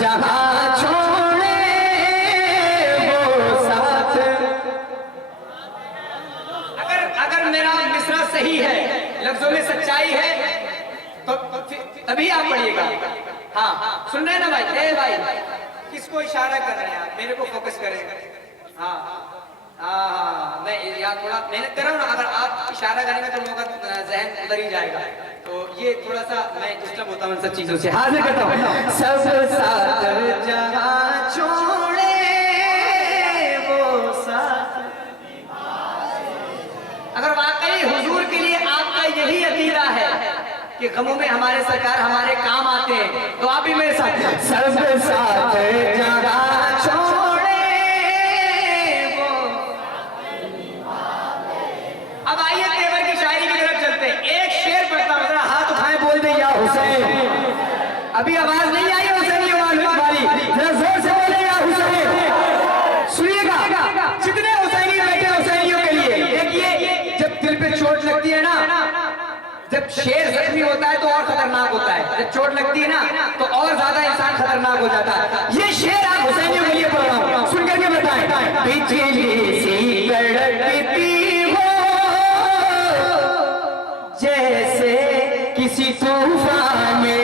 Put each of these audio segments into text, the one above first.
जहां छोड़े वो साथ। अगर मेरा मिसरा सही है, लफ्जों में सच्चाई है, तो तभी आप पढ़िएगा। हाँ सुन रहे हैं ना भाई? ए भाई, किसको इशारा कर रहे हैं आप? मेरे को फोकस करें। हाँ हाँ, मैं यहाँ थोड़ा मेहनत कर रहा हूँ ना। अगर आप इशारा करेंगे तो लोगों का जहन उधर ही जाएगा, तो ये थोड़ा सा मैं डिस्टर्ब होता हूँ इन सब चीजों से। हाजिर करता हूँ। सब साथ जहां छोड़े वो साथ। अगर वाकई हुजूर के लिए आपका यही अकीदा है कि गमों में हमारे सरकार हमारे काम आते हैं, तो आप भी मेरे साथ सब साथ जहां छोड़े वो। अब आइए तेवर की शायरी की तरफ चलते हैं। एक शेर पढ़ता हूं, जरा हाथ उठाए बोल दे या हुसैन। अभी आवाज नहीं आई हुसैनी वाली, जरा जोर से बोले या हुसैन। सुनिएगा, जितने हुसैनी बैठे हुसैनियों के लिए, देखिए जब दिल पे चोट लगती है ना, जब शेर जख्मी होता है तो और खतरनाक होता है। जब चोट लगती है ना तो और ज्यादा इंसान खतरनाक हो जाता है। ये शेर आप हुसैनियों के लिए पढ़ रहा हूं, सुन करके बताएं। बिजली सी कड़कती हो जैसे किसी तूफान में,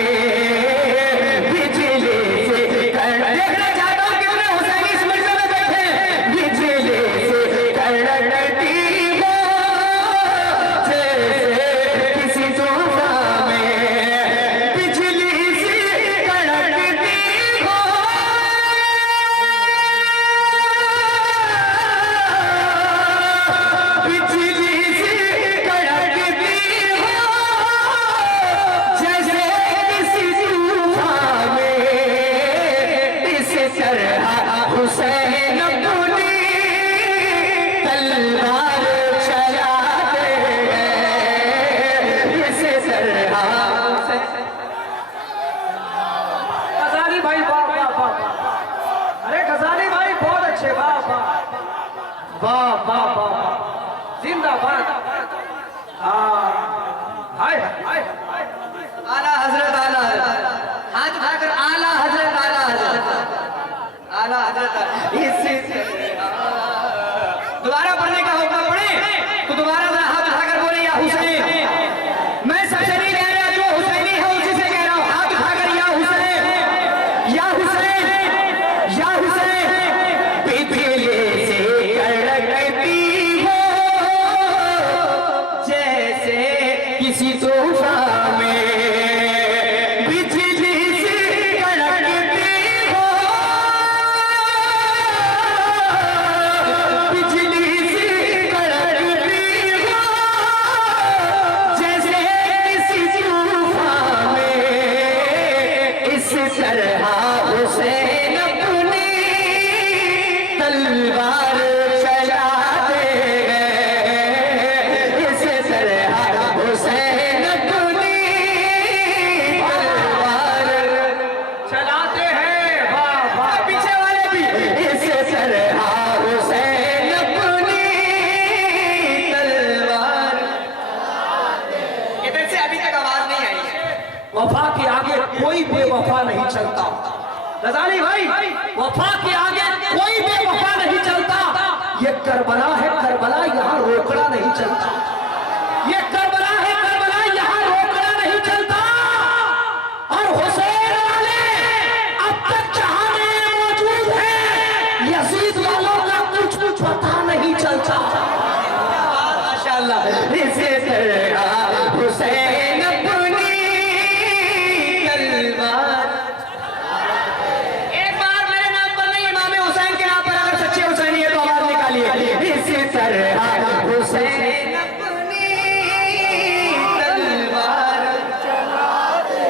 जिंदाबाद। आला हजरत, आला हजरत, हाथ उठाकर आला हजरत, आला हजरत, आला हजरत। दोबारा पढ़ने का होगा, पढ़े तो दोबारा मेरा हाथ उठाकर बोले या हुसैन। मैं सबसे नहीं कह रहा, जो हुसैनी है उसी से कह रहा हूं। हाथ उठाकर या हुसैन, या हुसैन, या हुसैन। बिजली से कड़कती हो जैसे किसी तूफान में, बिजली से कड़कती हो, बिजली से कड़कती हो जैसे किसी तूफान में। इस तरह हुसैन अपनी तलवार चलाते गए। इस तरह हुसैन अपनी तलवार चलाते हैं। वाह वाह, पीछे वाले भी। इस तरह हुसैन अपनी तलवार। इधर से अभी तक आवाज नहीं आई है। वफा के आगे कोई बेवफा नहीं चलता। गजाली भाई, वफा के आगे कोई बेवफा नहीं चलता। ये करबला है करबला, यहाँ रोकड़ा नहीं चलता। ये करबला है करबला, यहाँ रोकड़ा नहीं चलता। और हुसैन वाले अब तक जहां में मौजूद है, यजीद वालों का कुछ पता नहीं चलता। माशाअल्लाह। इसे तरह हुसैन अपनी तलवार। एक बार मेरे नाम पर नहीं, इमाम हुसैन के नाम पर अगर सच्चे हुसैनी है तो आवाज निकालिए। इसी तरह हुसैन अपनी तलवार चलाते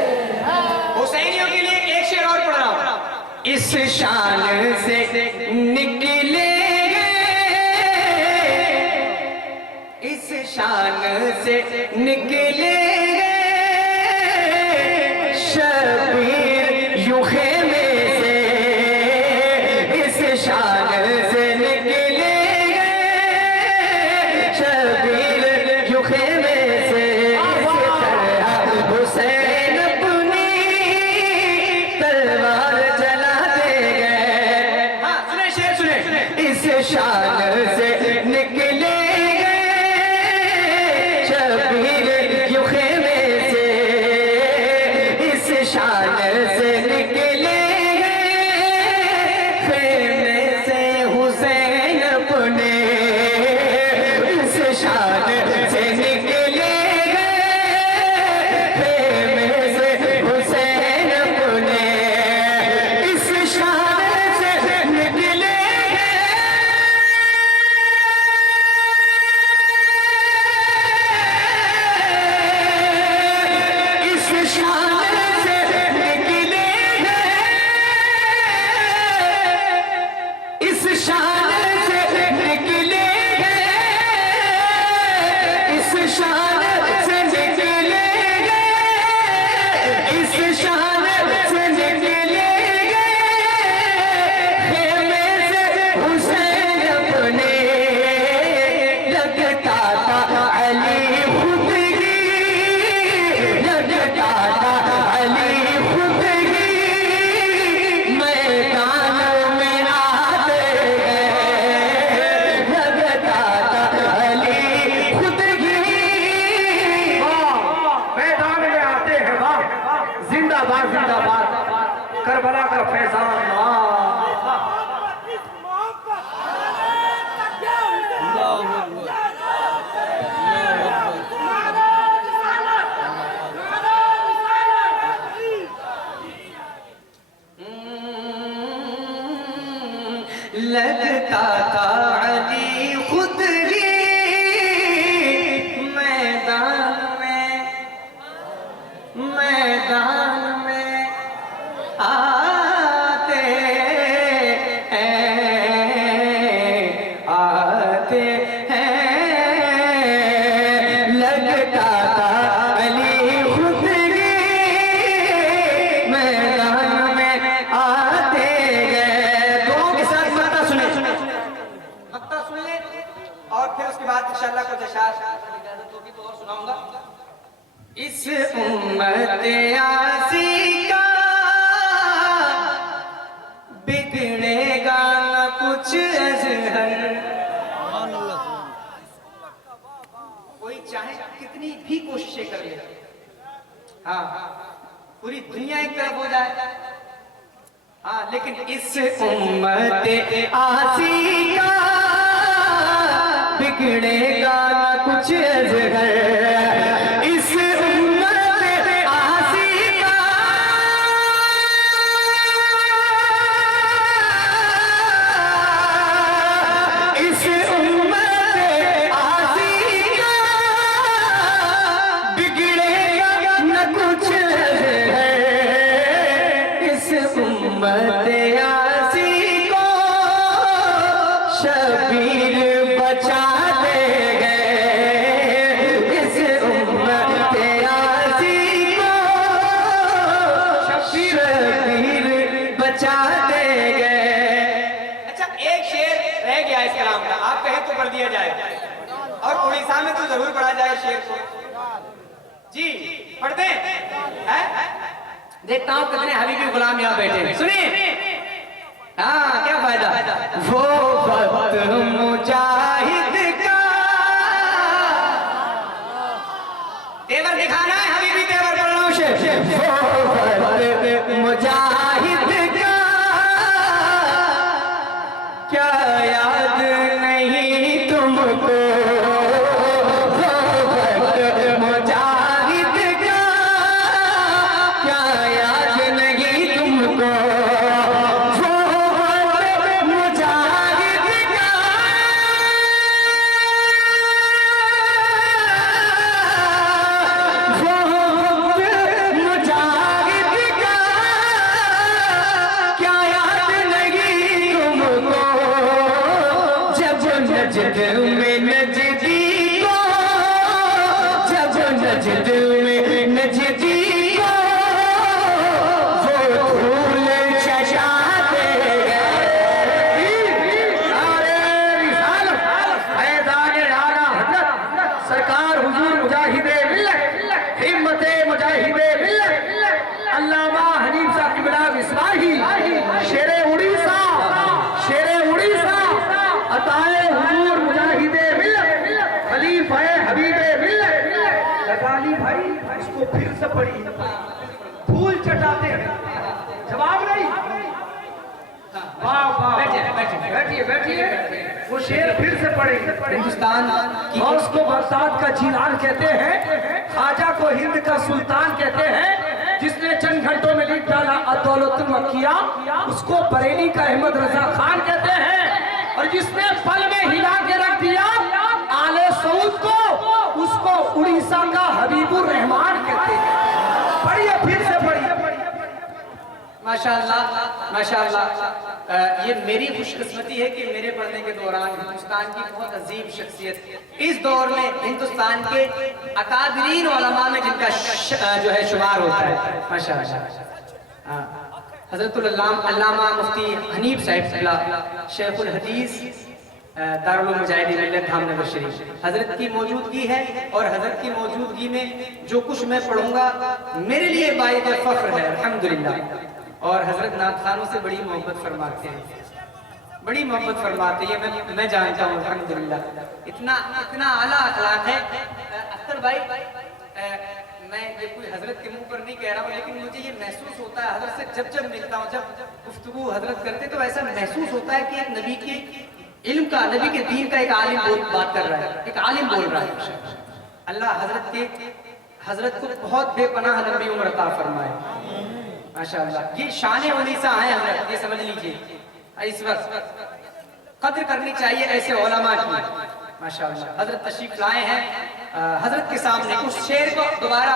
हैं। हुसैनियों के लिए एक शेर और पढ़ रहा हूं। इस शान से निकले गए, इस शान से निकले गए शबीर यूं खेमे से। इस शान से निकले गए शबीर यूं खेमे से। इस तरह हुसैन अपनी तलवार चला इस शान से निकले शबीर यूं खेमे से, इस शान से निकले खेमे से हुसैन अपने, इस शान से निकले खेमे से हुसैन अपने, इस शान से निकले इस शान से निकले इस शान से निकले इस शान से निकले इस शान से निकले खेमे से हुसैन अपने, लगता था अली खुद ही, लगता था अली खुद ही मैदान में आते गए, लगता था अली खुद ही मैदान में आते हैं। वाह, जिंदाबाद जिंदाबाद, करबला का फैजान। लगता था अली खुद ही मैदान में आते हैं, लगता था अली खुद ही मैदान में आते गए। दोनों के साथ मक्ता सुने, मक्ता सुन ले और फिर उसके बाद इंशाअल्लाह कुछ अशार इजाजत होगी तो और सुनाऊंगा। इस उम्मत आसी का बिगड़ेगा न कुछ अजहर, कोई चाहे कितनी भी कोशिशें कर ले, हाँ पूरी दुनिया एक तरफ हो जाए, हाँ लेकिन इस उम्मत आसी का बिगड़ेगा न कुछ अजहर, इस उम्मत आसी का इस उम्मत आसी का बिगड़ेगा न कुछ अजहर, इस उम्मत आसी को शबीर बचाते गए, इस उम्मत आसी को शबीर बचाते गए। अच्छा एक शेर रह गया इस कलाम का, आप कहें तो पढ़ दिया जाए और उड़ीसा में तो जरूर पढ़ा जाए शेर को। जी पढ़ते हैं? देखता हूं कितने हबीबी गुलाम यहाँ बैठे हैं। सुनिए, हाँ क्या फायदा, वो वक्त मुजाहिद का तेवर दिखाना है, हबीबी तेवर पढ़ रहा हूं शेर। वो वक्त मुजाहिद का क्या याद नहीं तुमको, वो वक्त मुजाहिद का क्या याद नहीं तुमको, वो वक्त मुजाहिद का वो वक्त मुजाहिद का क्या याद नहीं तुमको, जब नजद में नजदी को, जब नजद में नजदी को वो फूल चढ़ाते गए। नारे रिसालत, फैज़ान आला हज़रत सरकार हुजूर मुजाहिदे मिल्लत, हिम्मते मुजाहिदे मिल्लत, अल्लामा हनीफ साहब किबला इस्माही, शेरे उड़ीसा, फिर से पढ़ी। फूल चटाते हैं, जवाब नहीं। वाह वाह, बैठिए बैठिए। वो शेर फिर से पढ़ेंगे। हिंदुस्तान की गौस को बगदाद का जिलान कहते हैं, ख्वाजा को हिंद का सुल्तान कहते हैं, जिसने चंद घंटों में लिख डाला अदौलतुल मक्किया उसको बरेली का अहमद रजा खान कहते हैं, और जिसने पल में हिला के रख दिया आले सऊद को उसको उड़ीसा का हबीबुर रहमान कहते हैं। पढ़िए फिर से पढ़िए। माशाअल्लाह माशाअल्लाह। ये मेरी खुशकिस्मती है कि मेरे पढ़ने के दौरान हिंदुस्तान की बहुत अजीम शख्सियत इस दौर में हिंदुस्तान के अकादरीन उलमा में जिनका जो है शुमार होता है। माशाअल्लाह। हज़रतुल अल्लामा मुफ्ती हनीफ साहिब शेखुल हदीस दारुल मुजाहिदीन मिल्लत धामनगर शरीफ हजरत की मौजूदगी है, और हजरत की मौजूदगी में जो कुछ मैं पढ़ूंगा मेरे लिए बाइक़ फख्र है अल्हम्दुलिल्लाह। और हजरत नाथ खानों से बड़ी मोहब्बत फरमाते हैं, बड़ी मोहब्बत फरमाते हैं। मैं जानता हूँ अल्हम्दुलिल्लाह इतना इतना आला अखलाक है। अख्तर भाई मैं ये कोई हजरत के मुंह पर नहीं कह रहा हूँ, लेकिन मुझे ये महसूस होता है हजरत से जब जब मिलता हूँ, जब गुफ्तगू हजरत करते तो ऐसा महसूस होता है कि एक नबी के इल्म का, नबी के दीन का एक आलिम बात कर रहा है, एक आलिम बोल रहा है। अल्लाह हजरत को बहुत बेपनाह लंबी उम्र अता फरमाए माशाअल्लाह। ये शान उनीसा है हजरत, ये समझ लीजिए। इस वक्त कद्र करनी चाहिए ऐसे उलमा की माशाअल्लाह। हजरत तशरीफ लाए हैं, हजरत के सामने उस शेर को दोबारा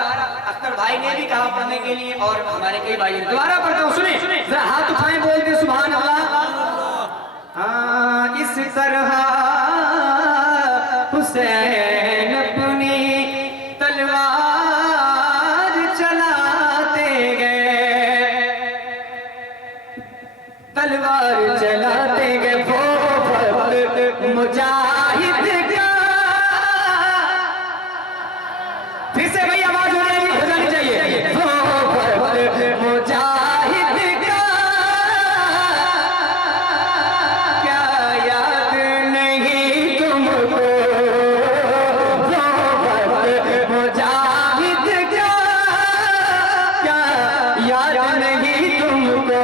अख्तर भाई ने भी कहा पढ़ने के लिए, और हमारे कई भाई दोबारा पढ़ता हूँ, सुने जरा हाथ उठाएं, बोल दे सुभान अल्लाह। हाँ, इस तरह हुसैन अपनी तलवार चलाते गए, तलवार चलाते गए वो मुजाहिद का। फिर से भाई आवाज हो जानी चाहिए। वो मुजाहिद का क्या याद नहीं तुमको, वो मुजाहिद का क्या याद नहीं तुमको,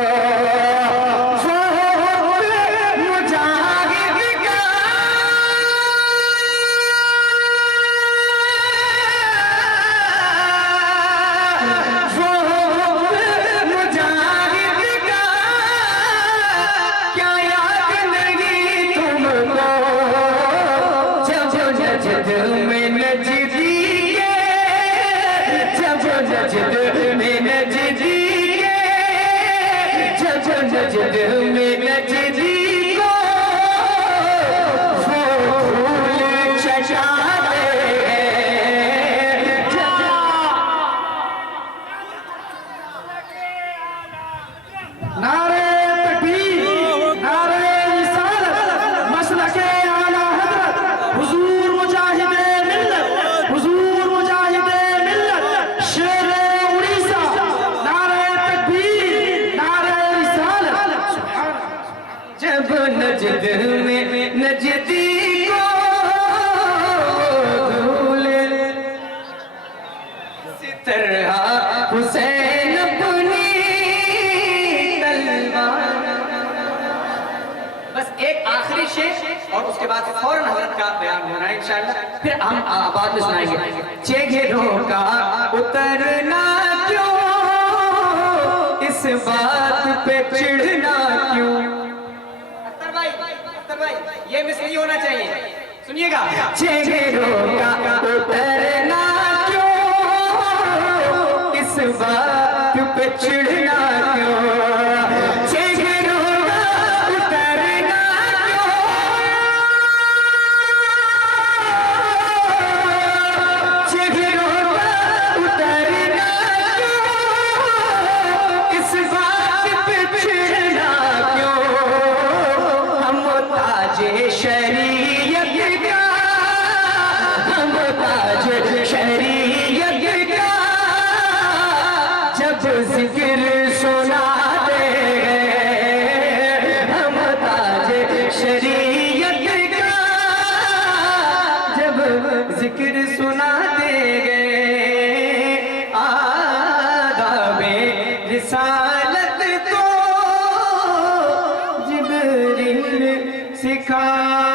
हुसैन अपनी तलवार। बस एक आखिरी शेर और उसके बाद फौरन हजरत का बयान होना है इंशाअल्लाह, फिर हम बाद में सुनाएंगे। चेहरों का उतरना क्यों, इस बात पे चिढ़ना क्यों। अख्तर भाई ये मिस नहीं होना चाहिए, सुनिएगा। चेहरों का उतरना क्यों, इस बात पे चिढ़ना क्यों, चेहरों का उतरना क्यों, चेहरों का उतरना क्यों, इस बात पे चिढ़ना क्यों। हम ताजे शरीयत का, हम ताजे शरीयत का जब जिक्र सुनाते हैं, हम ताजे शरीयत का जब जिक्र सुनाते गए, रिसालत को जिब्रील ने सिखा